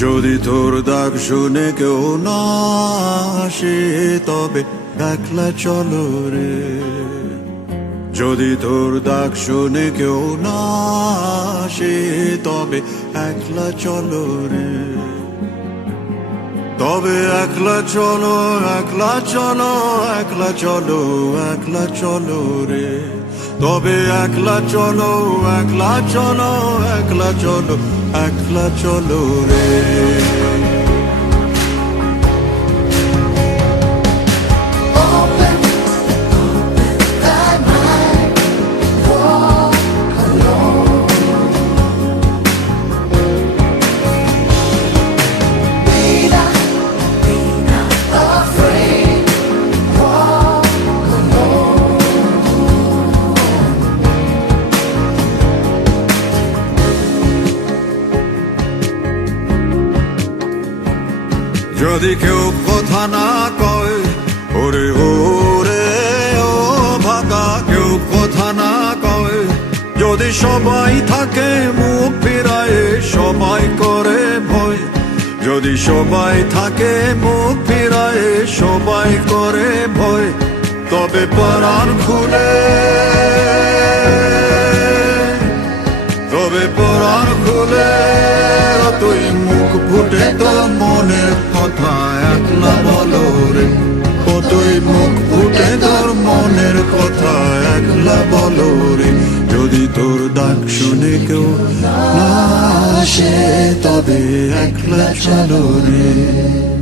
যদি তোর ডাক শুনে কেউ না আসে তবে একলা চলো রে। যদি তোর ডাক শুনে কেউ না আসে তবে একলা চলো রে। তবে একলা চলো, একলা চলো, একলা চলো, একলা চলো রে। তবে একলা চলো, একলা চলো, একলা চলো, একলা চলো রে। যদি কেউ কথা না কয়, ওরে ওরে ও ভাগা, কেউ কথা না কয়, যদি সবাই থাকে মুখ ফিরায়ে সবাই করে ভয়। যদি সবাই থাকে মুখ ফিরায়ে সবাই করে ভয়, তবে পরাণ খুলে, তবে পরাণ খুলে তুই মুখ ফুটে তোর মনের কথা একলা বলো রে। ও তুই মুখ ফুটে তোর মনের কথা একলা বলো রে। যদি তোর ডাক শুনে কেউ না আসে তবে একলা চলো রে।